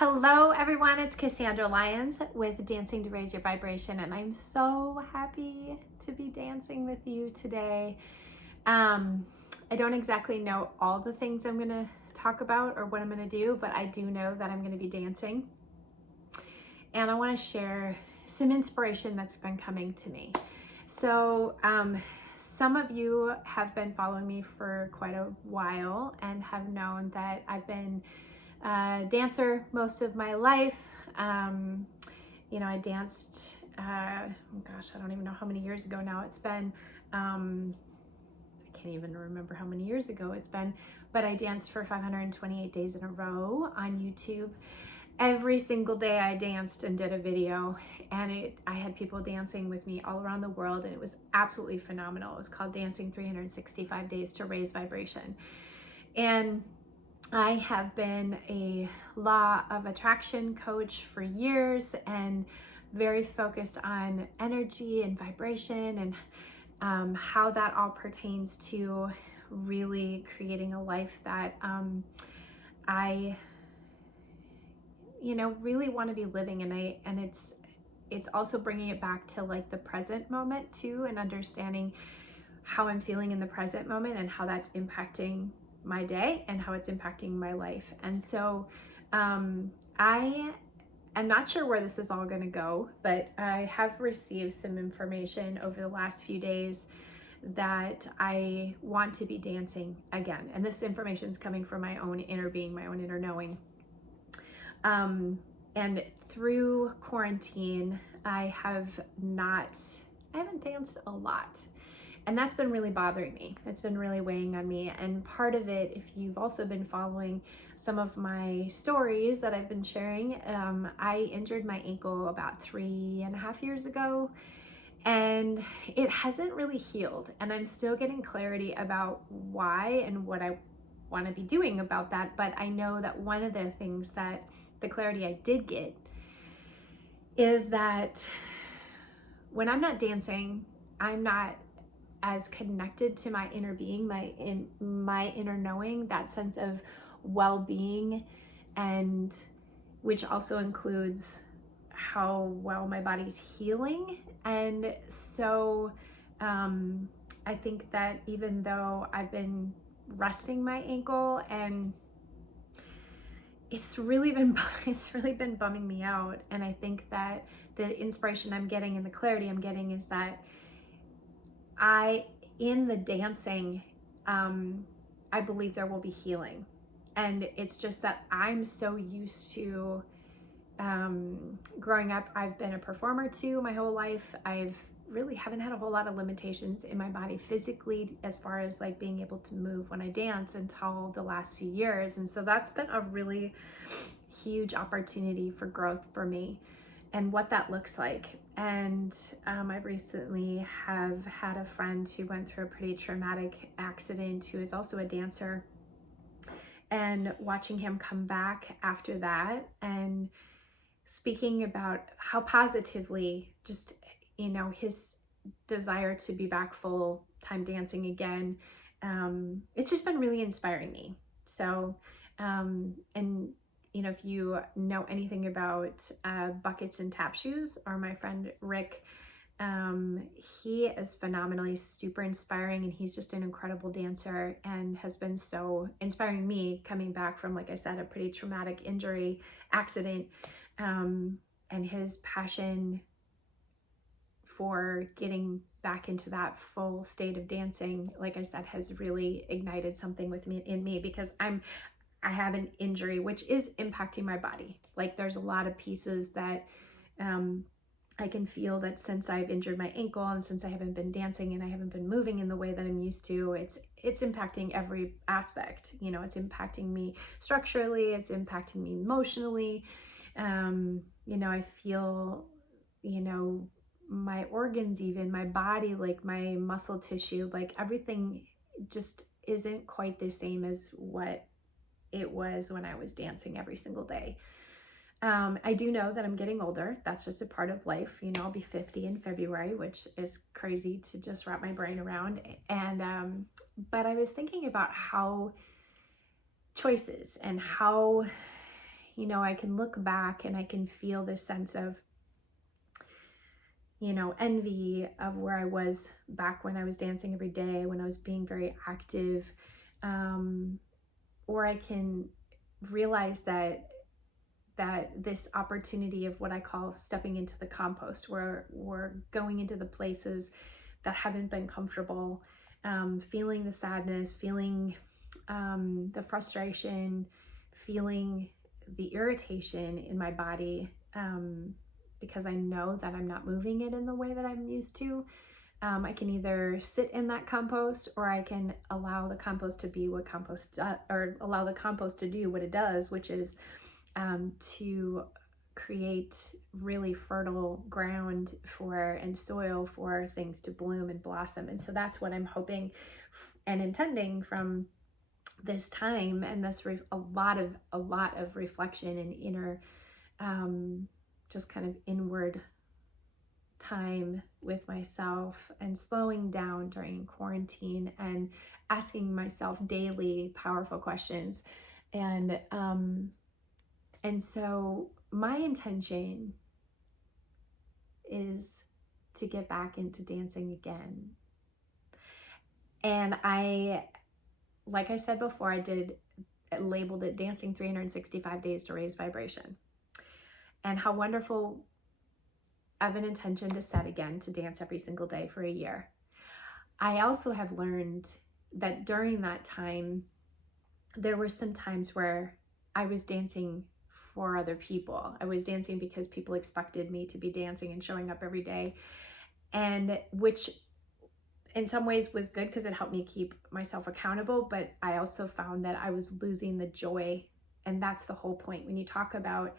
Hello everyone, it's Cassandra Lyons with Dancing to Raise Your Vibration, and I'm so happy to be dancing with you today. I don't exactly know all the things I'm going to talk about or what I'm going to do, but I do know that I'm going to be dancing. And I want to share some inspiration that's been coming to me. So some of you have been following me for quite a while and have known that I've been dancer most of my life. I danced, I don't even know how many years ago now it's been. I can't even remember how many years ago it's been, but I danced for 528 days in a row on YouTube. Every single day I danced and did a video, and I had people dancing with me all around the world, and it was absolutely phenomenal. It was called Dancing 365 Days to Raise Vibration. And I have been a law of attraction coach for years and very focused on energy and vibration and how that all pertains to really creating a life that I really want to be living. And it's also bringing it back to like the present moment too, and understanding how I'm feeling in the present moment and how that's impacting my day and how it's impacting my life. And so I am not sure where this is all going to go, but I have received some information over the last few days that I want to be dancing again. And this information is coming from my own inner being, my own inner knowing. And through quarantine, I haven't danced a lot. And that's been really bothering me. It's been really weighing on me. And part of it, if you've also been following some of my stories that I've been sharing, I injured my ankle about 3.5 years ago, and it hasn't really healed. And I'm still getting clarity about why and what I want to be doing about that. But I know that one of the things that the clarity I did get is that when I'm not dancing, I'm not as connected to my inner being, my inner knowing, that sense of well-being, and which also includes how well my body's healing. And so I think that even though I've been resting my ankle, and it's really been bumming me out, and I think that the inspiration I'm getting and the clarity I'm getting is that in the dancing, I believe there will be healing. And it's just that I'm so used to growing up. I've been a performer too my whole life. I've really haven't had a whole lot of limitations in my body physically as far as like being able to move when I dance until the last few years. And so that's been a really huge opportunity for growth for me and what that looks like. And I recently have had a friend who went through a pretty traumatic accident, who is also a dancer, and watching him come back after that and speaking about how positively just, his desire to be back full time dancing again, it's just been really inspiring me. So, and if you know anything about buckets and tap shoes, or my friend Rick, he is phenomenally super inspiring, and he's just an incredible dancer and has been so inspiring me coming back from, like I said, a pretty traumatic injury accident, and his passion for getting back into that full state of dancing, like I said, has really ignited something in me, because I have an injury which is impacting my body. Like there's a lot of pieces that I can feel that since I've injured my ankle and since I haven't been dancing and I haven't been moving in the way that I'm used to, it's impacting every aspect. It's impacting me structurally, it's impacting me emotionally. I feel, my organs, even my body, like my muscle tissue, like everything just isn't quite the same as what it was when I was dancing every single day. I do know that I'm getting older. That's just a part of life. I'll be 50 in February, which is crazy to just wrap my brain around. And but I was thinking about how choices and how you know, I can look back and I can feel this sense of, you know, envy of where I was back when I was dancing every day, when I was being very active. Or I can realize that this opportunity of what I call stepping into the compost, where we're going into the places that haven't been comfortable, feeling the sadness, feeling the frustration, feeling the irritation in my body, because I know that I'm not moving it in the way that I'm used to. I can either sit in that compost, or I can allow the compost to be what compost does, or allow the compost to do what it does, which is to create really fertile ground and soil for things to bloom and blossom. And so that's what I'm hoping and intending from this time, and this a lot of reflection and inner, just kind of inward time with myself, and slowing down during quarantine and asking myself daily powerful questions. And so my intention is to get back into dancing again. And like I said before, labeled it Dancing 365 Days to Raise Vibration. And how wonderful of an intention to set again to dance every single day for a year. I also have learned that during that time, there were some times where I was dancing for other people. I was dancing because people expected me to be dancing and showing up every day, and which in some ways was good because it helped me keep myself accountable, but I also found that I was losing the joy. And that's the whole point. When you talk about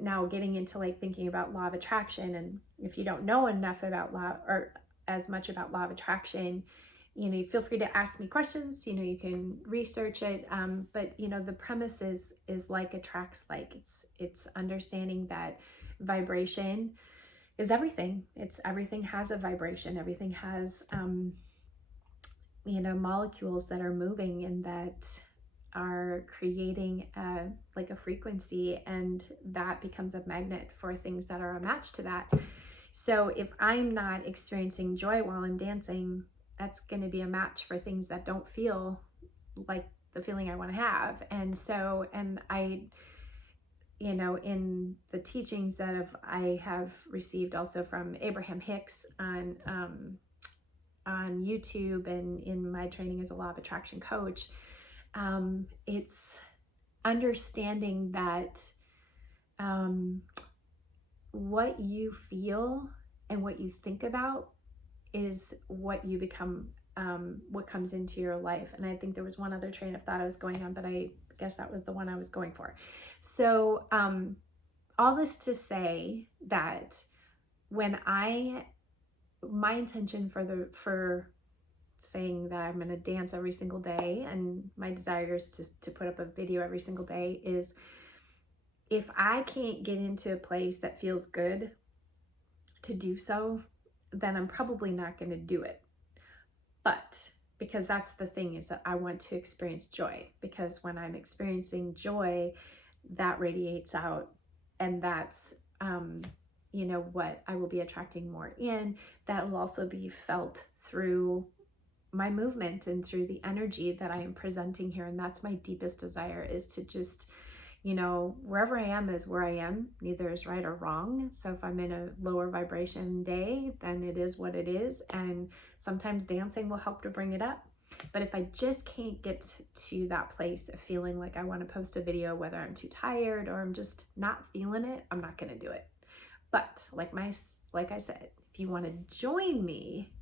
now getting into like thinking about law of attraction, and if you don't know enough about as much about law of attraction, you know, you feel free to ask me questions, you know, you can research it. But you know, the premise is like attracts like. It's understanding that vibration is everything. Everything has a vibration. Everything has, you know, molecules that are moving and that are creating like a frequency, and that becomes a magnet for things that are a match to that. So if I'm not experiencing joy while I'm dancing, that's going to be a match for things that don't feel like the feeling I want to have. And so, and I, you know, in the teachings that I have received also from Abraham Hicks on YouTube, and in my training as a law of attraction coach, it's understanding that what you feel and what you think about is what you become, what comes into your life. And I think there was one other train of thought I was going on, but I guess that was the one I was going for. So all this to say that when my intention for saying that I'm going to dance every single day, and my desire is to put up a video every single day, is if I can't get into a place that feels good to do so, then I'm probably not going to do it. But because that's the thing, is that I want to experience joy, because when I'm experiencing joy, that radiates out, and that's you know, what I will be attracting more in. That will also be felt through my movement and through the energy that I am presenting here. And that's my deepest desire, is to just, you know, wherever I am is where I am. Neither is right or wrong. So if I'm in a lower vibration day, then it is what it is. And sometimes dancing will help to bring it up. But if I just can't get to that place of feeling like I want to post a video, whether I'm too tired or I'm just not feeling it, I'm not going to do it. But like I said, if you want to join me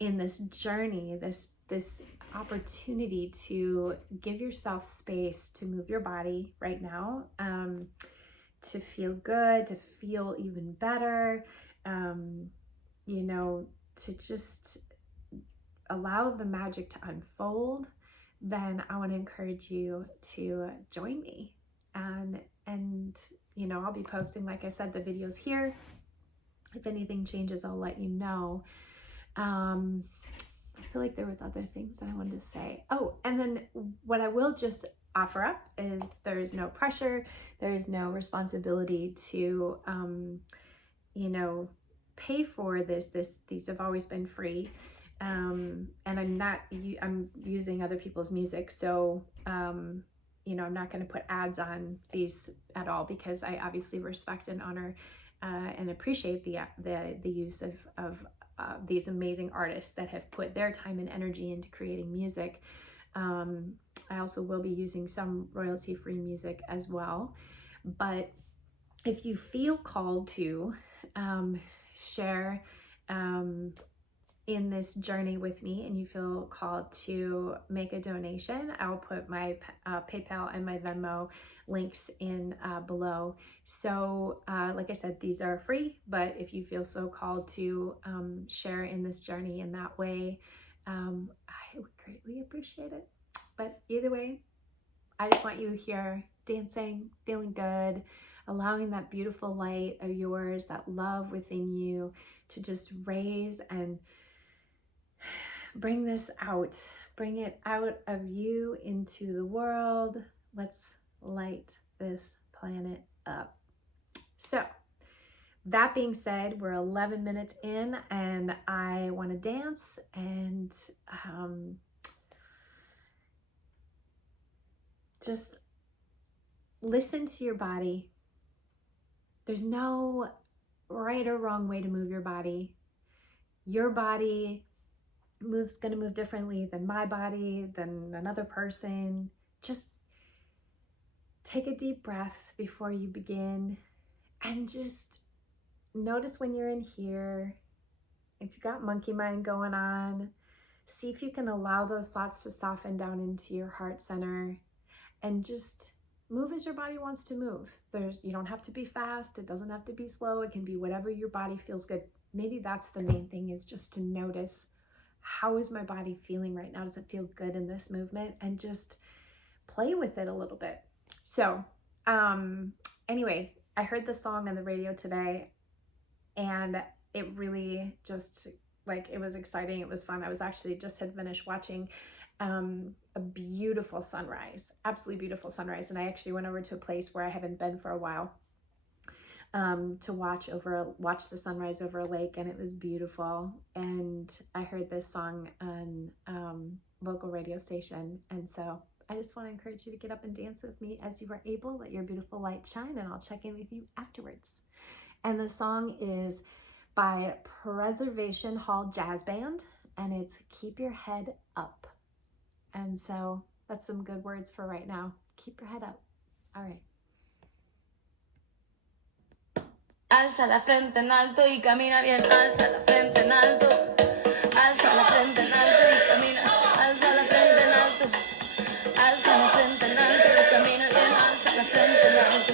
in this journey, this opportunity to give yourself space to move your body right now, to feel good, to feel even better, you know, to just allow the magic to unfold, then I want to encourage you to join me. And you know, I'll be posting, like I said, the videos here. If anything changes, I'll let you know. I feel like there was other things that I wanted to say. Oh, and then what I will just offer up is there's no pressure, there's no responsibility to, you know, pay for these have always been free. And I'm using other people's music, so you know, I'm not going to put ads on these at all, because I obviously respect and honor and appreciate the use of these amazing artists that have put their time and energy into creating music. I also will be using some royalty-free music as well. But if you feel called to share in this journey with me, and you feel called to make a donation, I'll put my PayPal and my Venmo links in below. So like I said, these are free, but if you feel so called to share in this journey in that way, I would greatly appreciate it. But either way, I just want you here dancing, feeling good, allowing that beautiful light of yours, that love within you, to just raise and bring this out. Bring it out of you into the world. Let's light this planet up. So that being said, we're 11 minutes in and I want to dance, and just listen to your body. There's no right or wrong way to move your body. Your body going to move differently than my body, than another person. Just take a deep breath before you begin, and just notice when you're in here. If you've got monkey mind going on, see if you can allow those thoughts to soften down into your heart center, and just move as your body wants to move. You don't have to be fast. It doesn't have to be slow. It can be whatever your body feels good. Maybe that's the main thing, is just to notice, how is my body feeling right now? Does it feel good in this movement? And just play with it a little bit. So anyway, I heard this song on the radio today, and it really just, like, it was exciting. It was fun. I was actually just had finished watching a beautiful sunrise, absolutely beautiful sunrise. And I actually went over to a place where I haven't been for a while to watch the sunrise over a lake, and it was beautiful. And I heard this song on local radio station, and so I just want to encourage you to get up and dance with me as you are able. Let your beautiful light shine, and I'll check in with you afterwards. And the song is by Preservation Hall Jazz Band, and it's Keep Your Head Up. And so that's some good words for right now. Keep your head up. All right. Alza la frente en alto y camina bien, alza la frente en alto, alza la frente en alto y camina, alza la frente en alto, alza la frente en alto y camina bien, alza la frente en alto.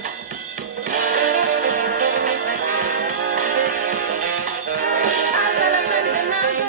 Alza la frente en alto.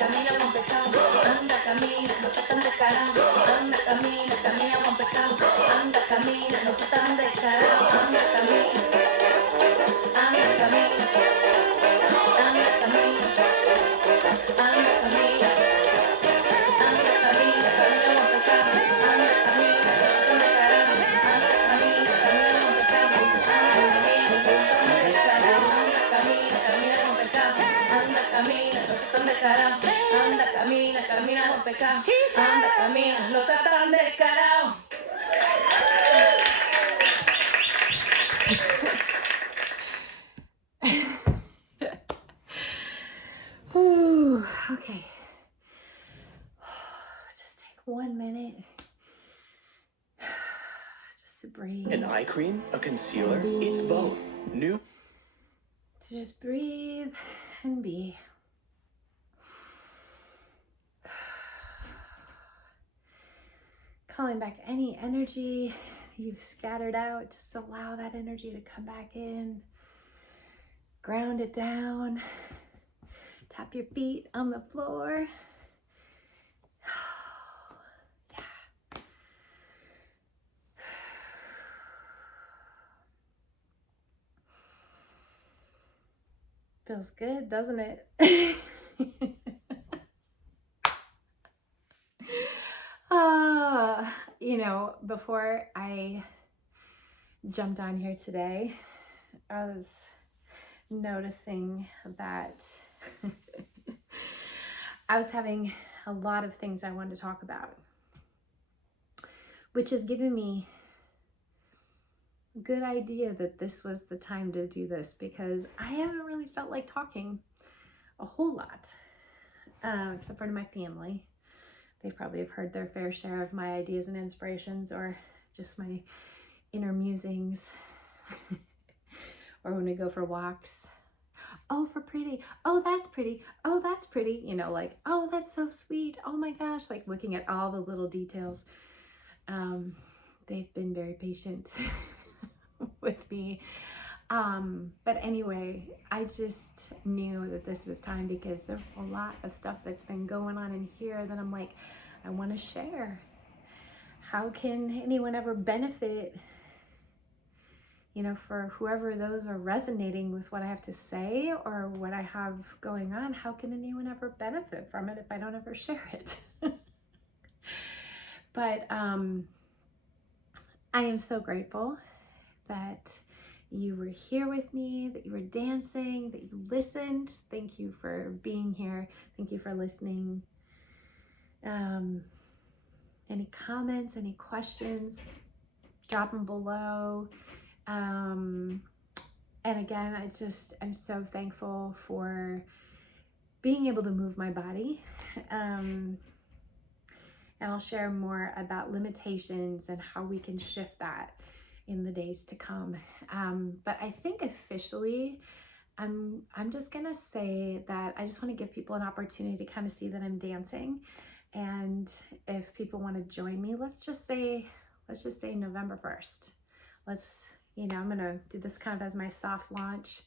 camina con pecado, anda, camina, no seas tan descarado, anda, camina con pecado, anda, camina, no seas tan descarado, anda, camina, anda, camina, anda, camina, anda, camina, anda, camina, camina con pecado, anda, camina, no seas tan descarado, anda, camina, camina con pecado, anda, camina, no seas tan descarado, anda, camina con pecado, anda, camina, no seas tan descarado, anda, camina con pecado, anda, camina, no seas tan descarado. Ooh, okay. Just take 1 minute just to breathe. An eye cream? A concealer? It's both. New? To just breathe and be. Calling back any energy you've scattered out, just allow that energy to come back in. Ground it down. Tap your feet on the floor. Yeah. Feels good, doesn't it? You know, before I jumped on here today, I was noticing that I was having a lot of things I wanted to talk about, which has given me a good idea that this was the time to do this, because I haven't really felt like talking a whole lot, except for to my family. They probably have heard their fair share of my ideas and inspirations, or just my inner musings, or when we go for walks. Oh, for pretty. Oh, that's pretty. Oh, that's pretty. You know, like, oh, that's so sweet. Oh my gosh, like looking at all the little details. They've been very patient with me. But anyway, I just knew that this was time, because there was a lot of stuff that's been going on in here that I'm like, I want to share. How can anyone ever benefit? You know, for whoever those are resonating with what I have to say or what I have going on, how can anyone ever benefit from it if I don't ever share it? But I am so grateful that you were here with me, that you were dancing, that you listened. Thank you for being here. Thank you for listening. Any comments, any questions, drop them below. And again, I'm so thankful for being able to move my body. And I'll share more about limitations and how we can shift that in the days to come. But I think officially, I'm just gonna say that I just want to give people an opportunity to kind of see that I'm dancing. And if people want to join me, let's just say November 1st. I'm gonna do this kind of as my soft launch.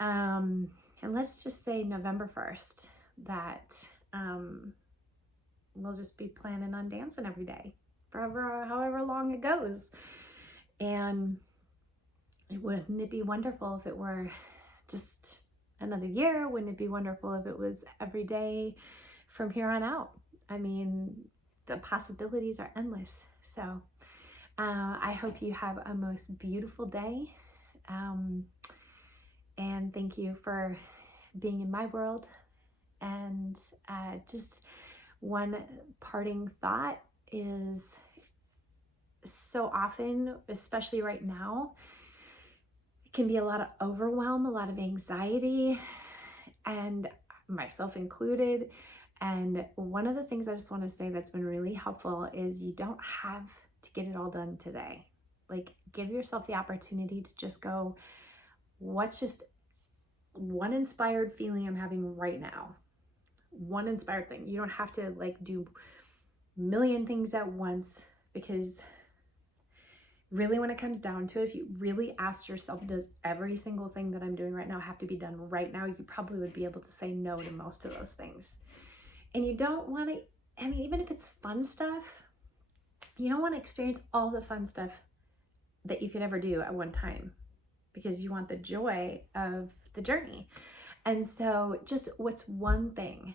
And let's just say November 1st that we'll just be planning on dancing every day, forever, however long it goes. And wouldn't it be wonderful if it were just another year? Wouldn't it be wonderful if it was every day from here on out? I mean, the possibilities are endless. So I hope you have a most beautiful day. And thank you for being in my world. And just one parting thought is, so often, especially right now, it can be a lot of overwhelm, a lot of anxiety, and myself included. And one of the things I just want to say that's been really helpful is you don't have to get it all done today. Like, give yourself the opportunity to just go, what's just one inspired feeling I'm having right now? One inspired thing. You don't have to like do a million things at once, because really, when it comes down to it, if you really asked yourself, does every single thing that I'm doing right now have to be done right now? You probably would be able to say no to most of those things. And you don't want to, I mean, even if it's fun stuff, you don't want to experience all the fun stuff that you could ever do at one time, because you want the joy of the journey. And so just what's one thing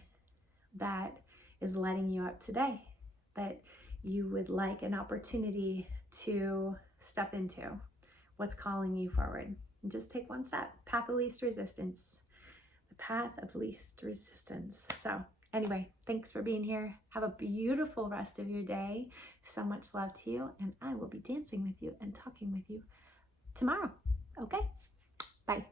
that is lighting you up today that you would like an opportunity to step into? What's calling you forward? And just take one step. Path of least resistance. The path of least resistance. So anyway, thanks for being here. Have a beautiful rest of your day. So much love to you. And I will be dancing with you and talking with you tomorrow. Okay? Bye.